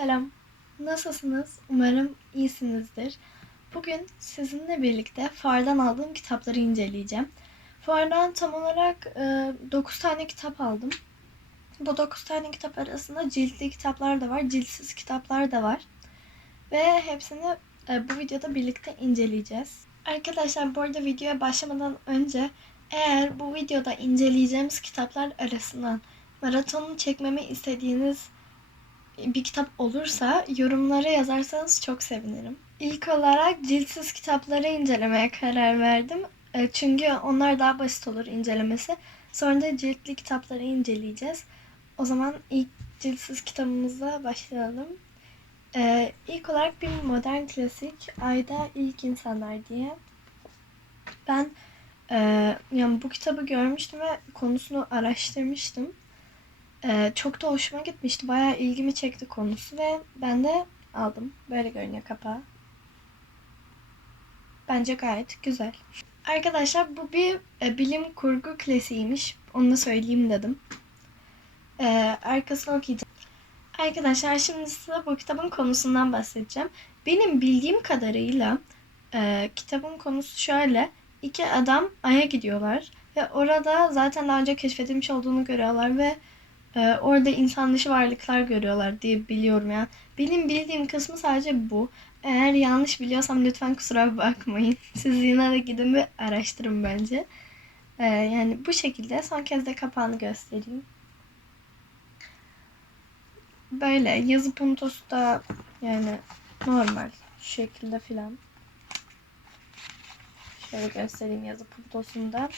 Selam. Nasılsınız? Umarım iyisinizdir. Bugün sizinle birlikte Fuar'dan aldığım kitapları inceleyeceğim. Fuar'dan tam olarak e, 9 tane kitap aldım. Bu 9 tane kitap arasında ciltli kitaplar da var, ciltsiz kitaplar da var. Ve hepsini e, bu videoda birlikte inceleyeceğiz. Arkadaşlar bu arada videoya başlamadan önce eğer bu videoda inceleyeceğimiz kitaplar arasından maratonunu çekmemi istediğiniz bir kitap olursa yorumlara yazarsanız çok sevinirim. İlk olarak ciltsiz kitapları incelemeye karar verdim. E, Çünkü onlar daha basit olur incelemesi. Sonra da ciltli kitapları inceleyeceğiz. O zaman ilk ciltsiz kitabımıza başlayalım. Ee, ilk olarak bir modern klasik Ayda İlk İnsanlar diye. Ben e, yani bu kitabı görmüştüm ve konusunu araştırmıştım. Ee, çok da hoşuma gitmişti. Bayağı ilgimi çekti konusu ve ben de aldım. Böyle görünüyor kapağı. Bence gayet güzel. Arkadaşlar bu bir e, bilim kurgu klasiğiymiş. Onu da söyleyeyim dedim. Ee, arkasını okuyacağım. Arkadaşlar şimdi size bu kitabın konusundan bahsedeceğim. Benim bildiğim kadarıyla e, kitabın konusu şöyle. İki adam Ay'a gidiyorlar ve orada zaten daha önce keşfedilmiş olduğunu görüyorlar ve e, orada insan dışı varlıklar görüyorlar diye biliyorum ya. Benim bildiğim kısmı sadece bu. Eğer yanlış biliyorsam lütfen kusura bakmayın. Siz yine de gidin ve araştırın bence. E, yani bu şekilde son kez de kapağını göstereyim. Böyle yazı puntosu da yani normal şu şekilde filan. Şöyle göstereyim yazı puntosunu da.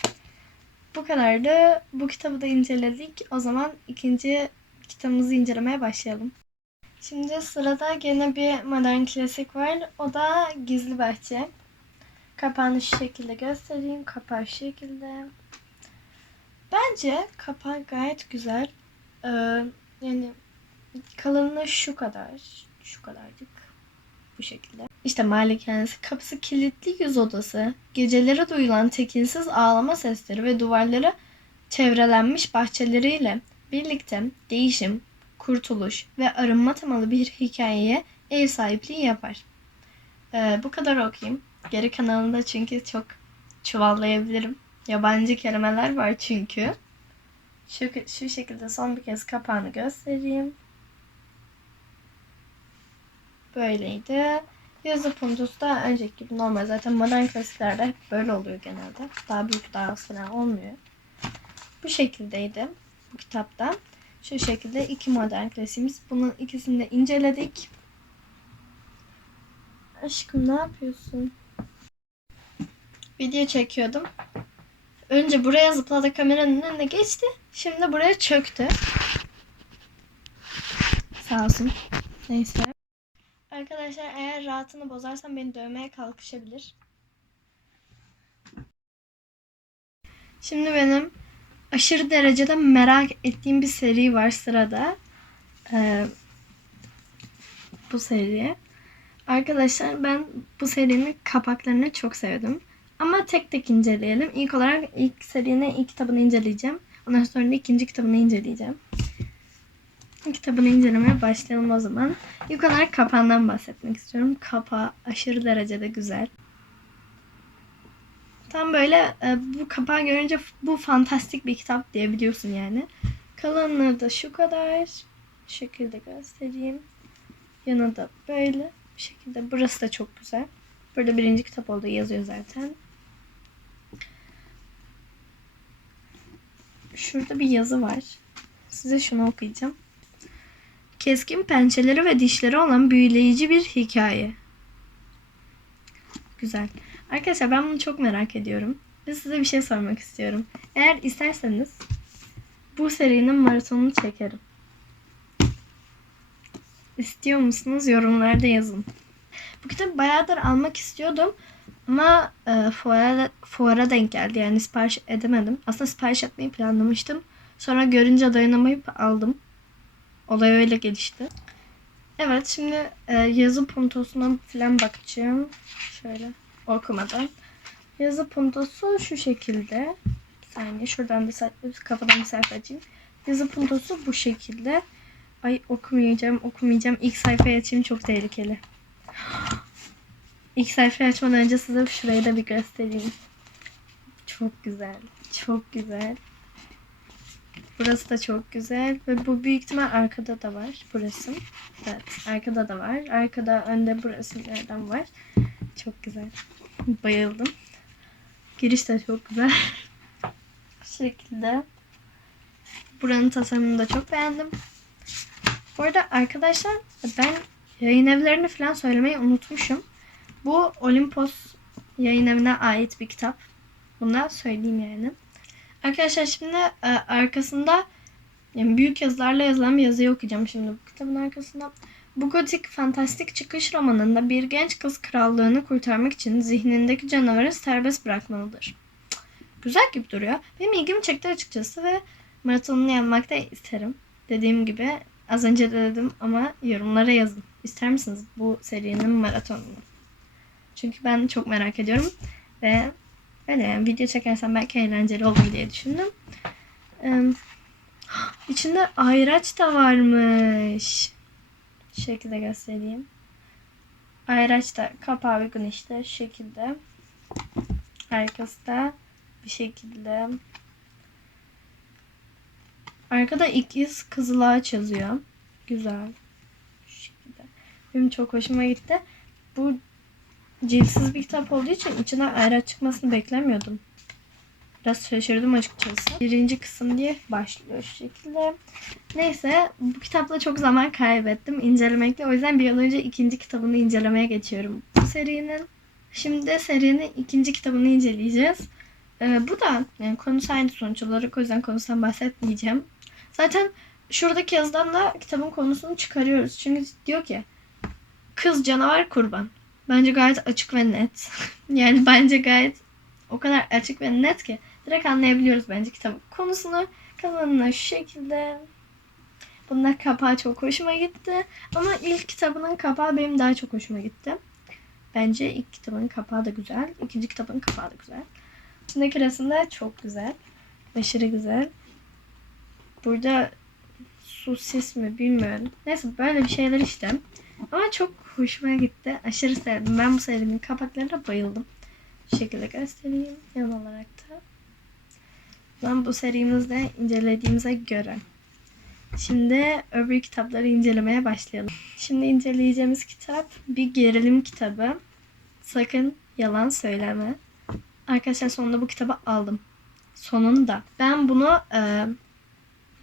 Bu kadardı. Bu kitabı da inceledik. O zaman ikinci kitabımızı incelemeye başlayalım. Şimdi sırada gene bir modern klasik var. O da Gizli Bahçe. Kapağını şu şekilde göstereyim. Kapağı şu şekilde. Bence kapağı gayet güzel. Ee, yani kalınlığı şu kadar. Şu kadarcık. Bu şekilde. İşte malikanesi. Kapısı kilitli yüz odası. Geceleri duyulan tekinsiz ağlama sesleri ve duvarları çevrelenmiş bahçeleriyle birlikte değişim, kurtuluş ve arınma temalı bir hikayeye ev sahipliği yapar. Ee, bu kadar okuyayım. Geri kanalında çünkü çok çuvallayabilirim. Yabancı kelimeler var çünkü. Şu, şu şekilde son bir kez kapağını göstereyim. Böyleydi. Yazı puntosu da önceki gibi normal. Zaten modern klasiklerde hep böyle oluyor genelde. Daha büyük daha falan olmuyor. Bu şekildeydi bu kitapta. Şu şekilde iki modern klasiğimiz. Bunun ikisini de inceledik. Aşkım ne yapıyorsun? Video çekiyordum. Önce buraya zıpladı kameranın önüne geçti. Şimdi buraya çöktü. Sağ olsun. Neyse. Arkadaşlar eğer rahatını bozarsam beni dövmeye kalkışabilir. Şimdi benim aşırı derecede merak ettiğim bir seri var sırada. Ee, bu seri. Arkadaşlar ben bu serinin kapaklarını çok sevdim. Ama tek tek inceleyelim. İlk olarak ilk serinin ilk kitabını inceleyeceğim. Ondan sonra ikinci kitabını inceleyeceğim. Kitabını incelemeye başlayalım o zaman. İlk olarak kapağından bahsetmek istiyorum. Kapağı aşırı derecede güzel. Tam böyle e, bu kapağı görünce bu fantastik bir kitap diyebiliyorsun yani. Kalınlığı da şu kadar. Şu şekilde göstereyim. Yanı da böyle. Bu şekilde. Burası da çok güzel. Burada birinci kitap olduğu yazıyor zaten. Şurada bir yazı var. Size şunu okuyacağım. Keskin pençeleri ve dişleri olan büyüleyici bir hikaye. Güzel. Arkadaşlar ben bunu çok merak ediyorum. Ve size bir şey sormak istiyorum. Eğer isterseniz bu serinin maratonunu çekerim. İstiyor musunuz? Yorumlarda yazın. Bu kitabı bayağıdır almak istiyordum. Ama e, fuara, fuara denk geldi. Yani sipariş edemedim. Aslında sipariş etmeyi planlamıştım. Sonra görünce dayanamayıp aldım. Olay öyle gelişti. Evet şimdi e, yazı puntosuna falan bakacağım. Şöyle okumadan. Yazı puntosu şu şekilde. Bir saniye şuradan bir sayfa, kafadan bir sayfa açayım. Yazı puntosu bu şekilde. Ay okumayacağım, okumayacağım. İlk sayfayı açayım çok tehlikeli. İlk sayfayı açmadan önce size şurayı da bir göstereyim. Çok güzel. Çok güzel. Burası da çok güzel ve bu büyük ihtimal arkada da var burası. Evet, arkada da var. Arkada, önde burası nereden var. Çok güzel. Bayıldım. Giriş de çok güzel. Bu şekilde. Buranın tasarımını da çok beğendim. Bu arada arkadaşlar ben yayın evlerini falan söylemeyi unutmuşum. Bu Olimpos yayın evine ait bir kitap. Bunu da söyleyeyim yani. Arkadaşlar şimdi e, arkasında yani büyük yazılarla yazılan bir yazıyı okuyacağım şimdi bu kitabın arkasında. Bu gotik fantastik çıkış romanında bir genç kız krallığını kurtarmak için zihnindeki canavarı serbest bırakmalıdır. Güzel gibi duruyor. Benim ilgimi çekti açıkçası ve maratonunu yapmak da isterim. Dediğim gibi az önce de dedim ama yorumlara yazın. İster misiniz bu serinin maratonunu? Çünkü ben çok merak ediyorum ve öyle video çekersem belki eğlenceli olur diye düşündüm. Ee, içinde ayraç da varmış. Şu şekilde göstereyim. Ayraç da kapağı uygun işte şu şekilde. Arkası da bir şekilde. Arkada ikiz kızıl ağaç yazıyor. Güzel. Şu şekilde. Benim çok hoşuma gitti. Bu cilsiz bir kitap olduğu için içinden ayraç çıkmasını beklemiyordum. Biraz şaşırdım açıkçası. Birinci kısım diye başlıyor şu şekilde. Neyse bu kitapla çok zaman kaybettim incelemekle. O yüzden bir an önce ikinci kitabını incelemeye geçiyorum bu serinin. Şimdi serinin ikinci kitabını inceleyeceğiz. Ee, bu da yani konusu aynı sonuç olarak o yüzden konusundan bahsetmeyeceğim. Zaten şuradaki yazıdan da kitabın konusunu çıkarıyoruz. Çünkü diyor ki kız canavar kurban. Bence gayet açık ve net. yani bence gayet o kadar açık ve net ki direkt anlayabiliyoruz bence kitabın konusunu. Kalanına şu şekilde. Bunlar kapağı çok hoşuma gitti. Ama ilk kitabının kapağı benim daha çok hoşuma gitti. Bence ilk kitabın kapağı da güzel. ikinci kitabın kapağı da güzel. İçindeki resim çok güzel. Aşırı güzel. Burada su sis mi bilmiyorum. Neyse böyle bir şeyler işte. Ama çok hoşuma gitti. Aşırı sevdim. Ben bu serinin kapaklarına bayıldım. Şu şekilde göstereyim yan olarak da. Ben bu serimizde incelediğimize göre. Şimdi öbür kitapları incelemeye başlayalım. Şimdi inceleyeceğimiz kitap bir gerilim kitabı. Sakın yalan söyleme. Arkadaşlar sonunda bu kitabı aldım. Sonunda. Ben bunu e,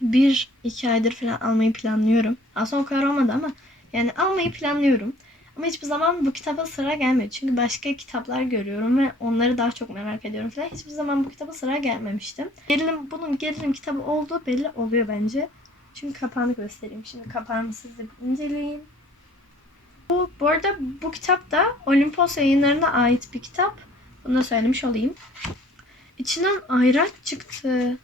bir iki aydır falan almayı planlıyorum. Aslında o kadar olmadı ama yani almayı planlıyorum. Ama hiçbir zaman bu kitaba sıra gelmedi. Çünkü başka kitaplar görüyorum ve onları daha çok merak ediyorum falan. Hiçbir zaman bu kitaba sıra gelmemiştim. Gerilim, bunun gerilim kitabı olduğu belli oluyor bence. Çünkü kapağını göstereyim. Şimdi kapağını size bir inceleyin. Bu, bu arada bu kitap da Olimpos yayınlarına ait bir kitap. Bunu da söylemiş olayım. İçinden ayraç çıktı.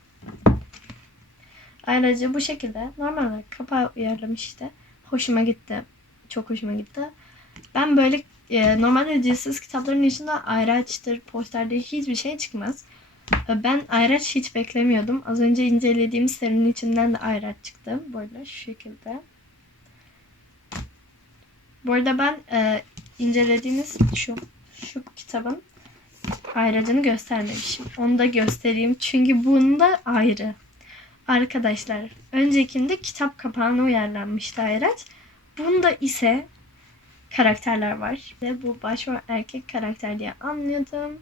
Ayrıca bu şekilde normal olarak kapağı uyarlamış işte. Hoşuma gitti. Çok hoşuma gitti. Ben böyle e, normalde cinsiz kitapların içinde ayraçtır, posterdir hiçbir şey çıkmaz. E, Ben ayraç hiç beklemiyordum. Az önce incelediğim serinin içinden de ayraç çıktı. Bu arada şu şekilde. Bu arada ben e, incelediğimiz şu şu kitabın ayracını göstermemişim. Onu da göstereyim. Çünkü bunda ayrı. Arkadaşlar öncekinde kitap kapağına uyarlanmıştı ayraç. Bunda ise karakterler var. Ve bu başrol erkek karakter diye anladım.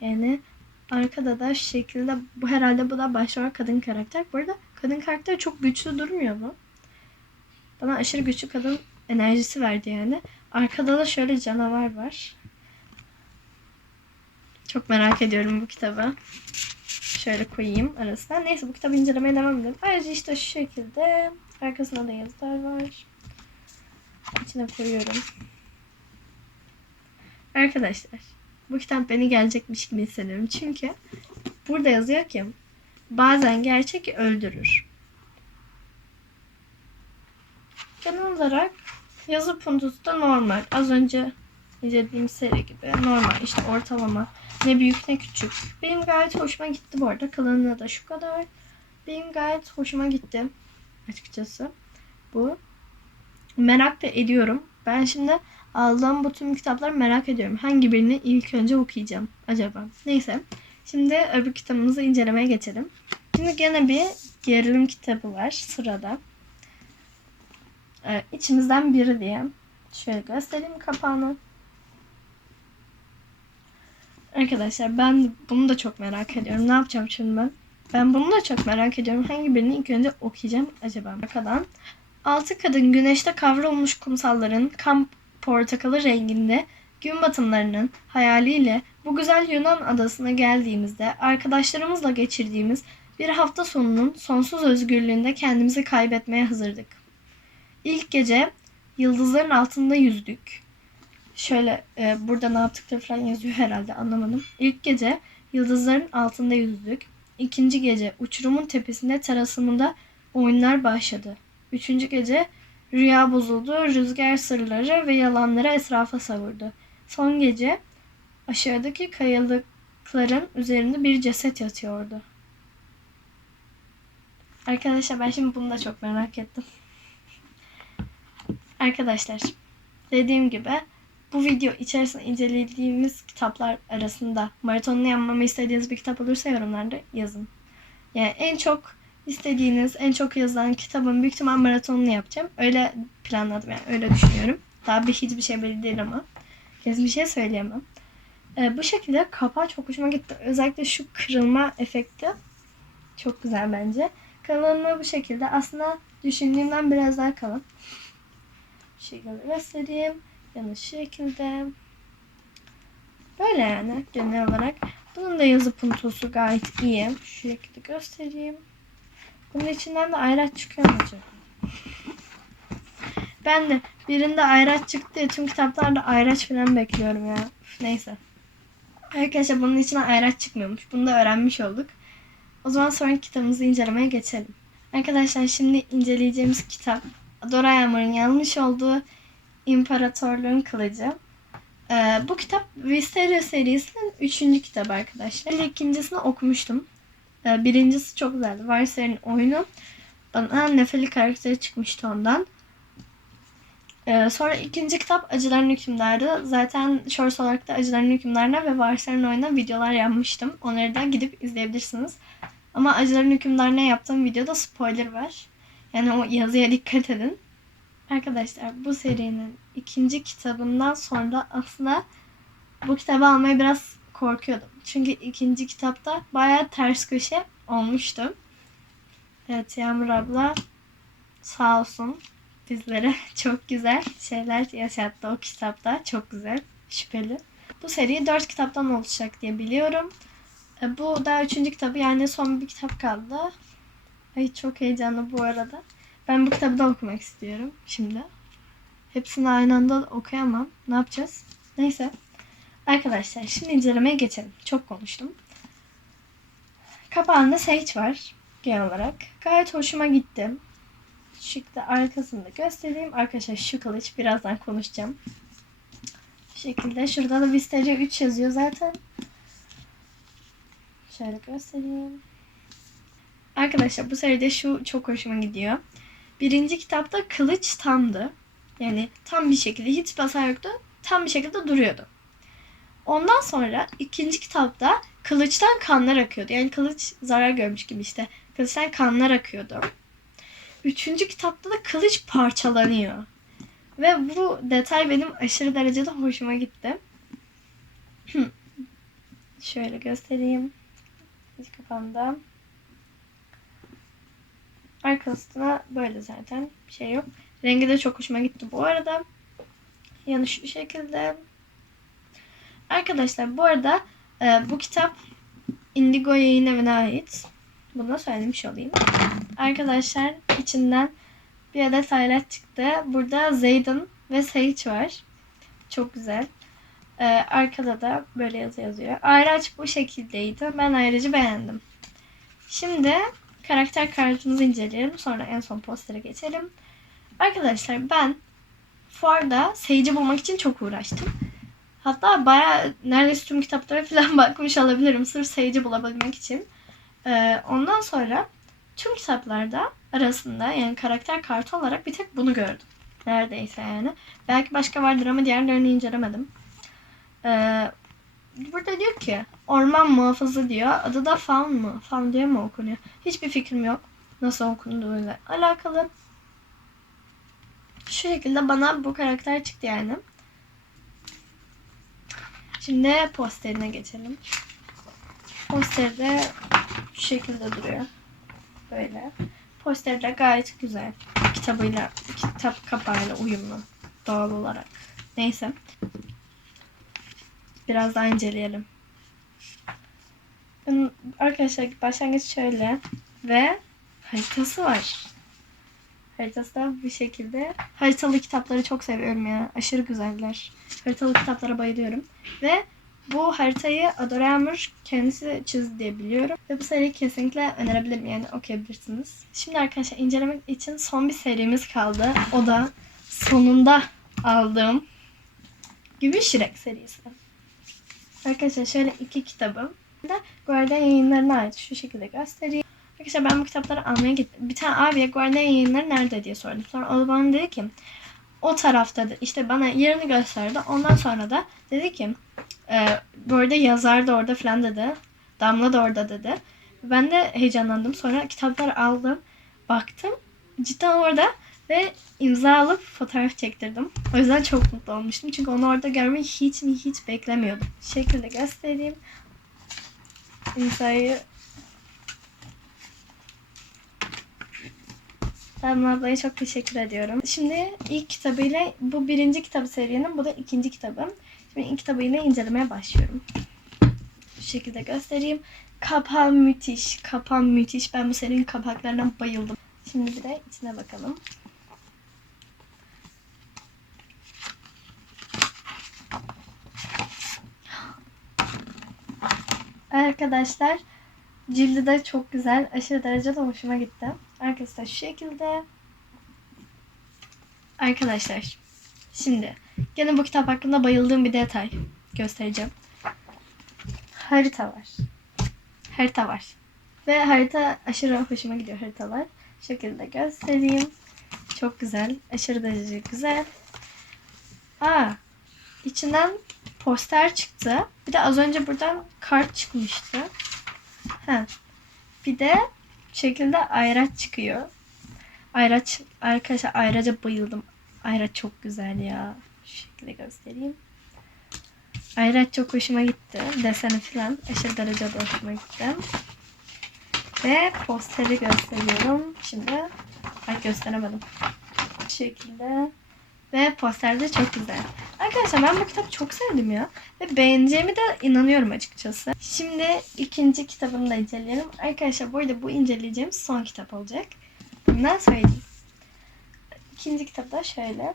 Yani arkada da şu şekilde bu herhalde bu da başrol kadın karakter. Bu arada kadın karakter çok güçlü durmuyor mu? Bana aşırı güçlü kadın enerjisi verdi yani. Arkada da şöyle canavar var. Çok merak ediyorum bu kitabı. Şöyle koyayım arasına. Neyse bu kitabı incelemeye devam edelim. Ayrıca işte şu şekilde arkasında da yazılar var. İçine koyuyorum. Arkadaşlar bu kitap beni gelecekmiş gibi hissediyorum. Çünkü burada yazıyor ki bazen gerçek öldürür. Genel olarak yazı puntosu da normal. Az önce izlediğim seri gibi normal işte ortalama ne büyük ne küçük. Benim gayet hoşuma gitti bu arada. Kalınlığı da şu kadar. Benim gayet hoşuma gitti açıkçası. bu. Merak da ediyorum. Ben şimdi aldığım bu tüm kitapları merak ediyorum. Hangi birini ilk önce okuyacağım acaba? Neyse. Şimdi öbür kitabımızı incelemeye geçelim. Şimdi gene bir gerilim kitabı var sırada. Ee, içimizden biri diye. Şöyle göstereyim kapağını. Arkadaşlar ben bunu da çok merak ediyorum. Ne yapacağım şimdi ben? Ben bunu da çok merak ediyorum. Hangi birini ilk önce okuyacağım acaba? Arkadan. Altı kadın güneşte kavrulmuş kumsalların kan portakalı renginde gün batımlarının hayaliyle bu güzel Yunan adasına geldiğimizde arkadaşlarımızla geçirdiğimiz bir hafta sonunun sonsuz özgürlüğünde kendimizi kaybetmeye hazırdık. İlk gece yıldızların altında yüzdük. Şöyle e, burada ne yaptıkları falan yazıyor herhalde anlamadım. İlk gece yıldızların altında yüzdük. İkinci gece uçurumun tepesinde terasımında oyunlar başladı. Üçüncü gece rüya bozuldu, rüzgar sırları ve yalanları etrafa savurdu. Son gece aşağıdaki kayalıkların üzerinde bir ceset yatıyordu. Arkadaşlar ben şimdi bunu da çok merak ettim. Arkadaşlar dediğim gibi bu video içerisinde incelediğimiz kitaplar arasında maratonunu yapmamı istediğiniz bir kitap olursa yorumlarda yazın. Yani en çok istediğiniz, en çok yazılan kitabın büyük ihtimal maratonunu yapacağım. Öyle planladım yani öyle düşünüyorum. Daha bir hiçbir şey belli değil ama. Kesin bir şey söyleyemem. Ee, bu şekilde kapağı çok hoşuma gitti. Özellikle şu kırılma efekti çok güzel bence. Kalınlığı bu şekilde. Aslında düşündüğümden biraz daha kalın. Bu şekilde göstereyim. Yanlış şekilde. Böyle yani genel olarak. Bunun da yazı puntosu gayet iyi. Şu şekilde göstereyim. Bunun içinden de ayraç çıkıyor mu acaba? Ben de birinde ayraç çıktı diye tüm kitaplarda ayraç falan bekliyorum ya. Üf, neyse. Arkadaşlar bunun içine ayraç çıkmıyormuş. Bunu da öğrenmiş olduk. O zaman sonraki kitabımızı incelemeye geçelim. Arkadaşlar şimdi inceleyeceğimiz kitap Dora Yağmur'un yazmış olduğu İmparatorluğun Kılıcı. Ee, bu kitap Visteria serisinin üçüncü kitabı arkadaşlar. İkincisini okumuştum. Ee, birincisi çok güzeldi. Varser'in oyunu. Bana Nefeli karakteri çıkmıştı ondan. Ee, sonra ikinci kitap Acıların Hükümdarı. Zaten shorts olarak da Acıların Hükümdarına ve Varser'in oyununa videolar yapmıştım. Onları da gidip izleyebilirsiniz. Ama Acıların Hükümdarına yaptığım videoda spoiler var. Yani o yazıya dikkat edin. Arkadaşlar bu serinin ikinci kitabından sonra aslında bu kitabı almaya biraz korkuyordum. Çünkü ikinci kitapta bayağı ters köşe olmuştu. Evet Yağmur abla sağ olsun bizlere çok güzel şeyler yaşattı o kitapta. Çok güzel, şüpheli. Bu seri dört kitaptan oluşacak diye biliyorum. E, Bu daha üçüncü kitabı yani son bir kitap kaldı. Ay çok heyecanlı bu arada. Ben bu kitabı da okumak istiyorum şimdi. Hepsini aynı anda okuyamam. Ne yapacağız? Neyse. Arkadaşlar şimdi incelemeye geçelim. Çok konuştum. Kapağında Sage var genel olarak. Gayet hoşuma gitti. Şıkta arkasını da göstereyim. Arkadaşlar şu kılıç birazdan konuşacağım. Bu şekilde. Şurada da Visteria 3 yazıyor zaten. Şöyle göstereyim. Arkadaşlar bu seride şu çok hoşuma gidiyor. Birinci kitapta kılıç tamdı. Yani tam bir şekilde hiç hasar yoktu. Tam bir şekilde duruyordu. Ondan sonra ikinci kitapta kılıçtan kanlar akıyordu. Yani kılıç zarar görmüş gibi işte. Kılıçtan kanlar akıyordu. Üçüncü kitapta da kılıç parçalanıyor. Ve bu detay benim aşırı derecede hoşuma gitti. Şöyle göstereyim. İç kafamda. Arkasına böyle zaten bir şey yok. Rengi de çok hoşuma gitti bu arada. Yanı şu şekilde. Arkadaşlar bu arada e, bu kitap Indigo yayın evine ait. Bunu da söylemiş olayım. Arkadaşlar içinden bir adet ayraç çıktı. Burada Zayden ve Sage var. Çok güzel. E, arkada da böyle yazı yazıyor. Ayraç bu şekildeydi. Ben ayracı beğendim. Şimdi karakter kartımızı inceleyelim. Sonra en son postere geçelim. Arkadaşlar ben fuarda Sage'i bulmak için çok uğraştım. Hatta bayağı neredeyse tüm kitaplara falan bakmış olabilirim. Sırf Sage'i bulabilmek için. Ee, ondan sonra tüm kitaplarda arasında yani karakter kartı olarak bir tek bunu gördüm. Neredeyse yani. Belki başka vardır ama diğerlerini incelemedim. Ee, burada diyor ki orman muhafızı diyor. Adı da Faun mu? Faun diye mi okunuyor? Hiçbir fikrim yok. Nasıl okunduğuyla alakalı. Şu şekilde bana bu karakter çıktı yani. Şimdi posterine geçelim. Posterde şu şekilde duruyor. Böyle. Poster de gayet güzel. Kitabıyla, kitap kapağıyla uyumlu. Doğal olarak. Neyse. Biraz daha inceleyelim. Arkadaşlar başlangıç şöyle. Ve haritası var. Haritası da bu şekilde. Haritalı kitapları çok seviyorum ya. Aşırı güzeller. Haritalı kitaplara bayılıyorum. Ve bu haritayı Adorama kendisi çizdi diye biliyorum. Ve bu seriyi kesinlikle önerebilirim yani okuyabilirsiniz. Şimdi arkadaşlar incelemek için son bir serimiz kaldı. O da sonunda aldığım Gibi Şirek serisi. Arkadaşlar şöyle iki kitabım. da Guardian yayınlarına ait şu şekilde göstereyim. Arkadaşlar ben bu kitapları almaya gittim. Bir tane abiye Guardian yayınları nerede diye sordum. Sonra o bana dedi ki o taraftadır. İşte bana yerini gösterdi. Ondan sonra da dedi ki e, bu arada yazar da orada falan dedi. Damla da orada dedi. Ben de heyecanlandım. Sonra kitapları aldım. Baktım. Cidden orada ve imza alıp fotoğraf çektirdim. O yüzden çok mutlu olmuştum. Çünkü onu orada görmeyi hiç mi hiç beklemiyordum. Şekilde göstereyim. İmzayı Damla ablaya çok teşekkür ediyorum. Şimdi ilk kitabıyla bu birinci kitap serinin bu da ikinci kitabım. Şimdi ilk kitabıyla incelemeye başlıyorum. Şu şekilde göstereyim. Kapağı müthiş. Kapağı müthiş. Ben bu serinin kapaklarına bayıldım. Şimdi bir de içine bakalım. Arkadaşlar cildi de çok güzel. Aşırı derecede hoşuma gitti. Arkadaşlar şu şekilde. Arkadaşlar şimdi gene bu kitap hakkında bayıldığım bir detay göstereceğim. Harita var. Harita var. Ve harita aşırı hoşuma gidiyor haritalar. Şu şekilde göstereyim. Çok güzel. Aşırı derece güzel. Aa, içinden poster çıktı. Bir de az önce buradan kart çıkmıştı. Ha. Bir de şekilde ayraç çıkıyor. Ayraç arkadaşlar ayraca bayıldım. Ayraç çok güzel ya. Şu şekilde göstereyim. Ayraç çok hoşuma gitti. Deseni falan aşırı derecede hoşuma gitti. Ve posteri gösteriyorum. Şimdi ay gösteremedim. Bu şekilde. Ve poster de çok güzel. Arkadaşlar ben bu kitabı çok sevdim ya. Ve beğeneceğimi de inanıyorum açıkçası. Şimdi ikinci kitabını da inceleyelim. Arkadaşlar bu arada bu inceleyeceğimiz son kitap olacak. Bundan söyleyeyim. İkinci kitap da şöyle.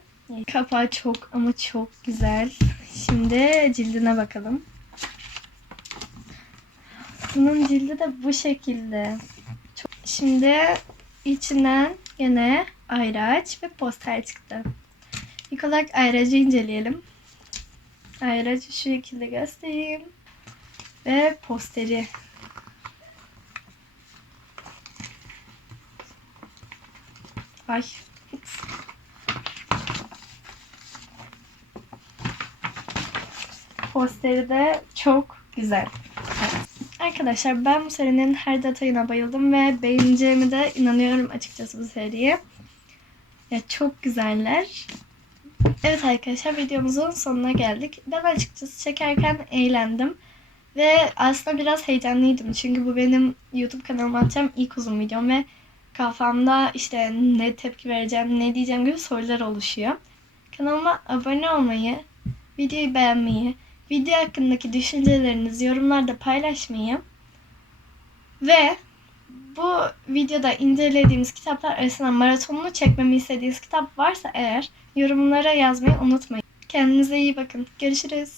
Kapağı çok ama çok güzel. Şimdi cildine bakalım. Bunun cildi de bu şekilde. Çok... Şimdi içinden gene ayraç ve poster çıktı. İlk olarak ayracı inceleyelim. Ayracı şu şekilde göstereyim. Ve posteri. Ay. Posteri de çok güzel. Arkadaşlar ben bu serinin her detayına bayıldım ve beğeneceğimi de inanıyorum açıkçası bu seriye. Ya çok güzeller. Evet arkadaşlar videomuzun sonuna geldik. Ben açıkçası çekerken eğlendim. Ve aslında biraz heyecanlıydım. Çünkü bu benim YouTube kanalıma atacağım ilk uzun videom ve kafamda işte ne tepki vereceğim, ne diyeceğim gibi sorular oluşuyor. Kanalıma abone olmayı, videoyu beğenmeyi, video hakkındaki düşüncelerinizi yorumlarda paylaşmayı ve bu videoda incelediğimiz kitaplar arasından maratonunu çekmemi istediğiniz kitap varsa eğer yorumlara yazmayı unutmayın. Kendinize iyi bakın. Görüşürüz.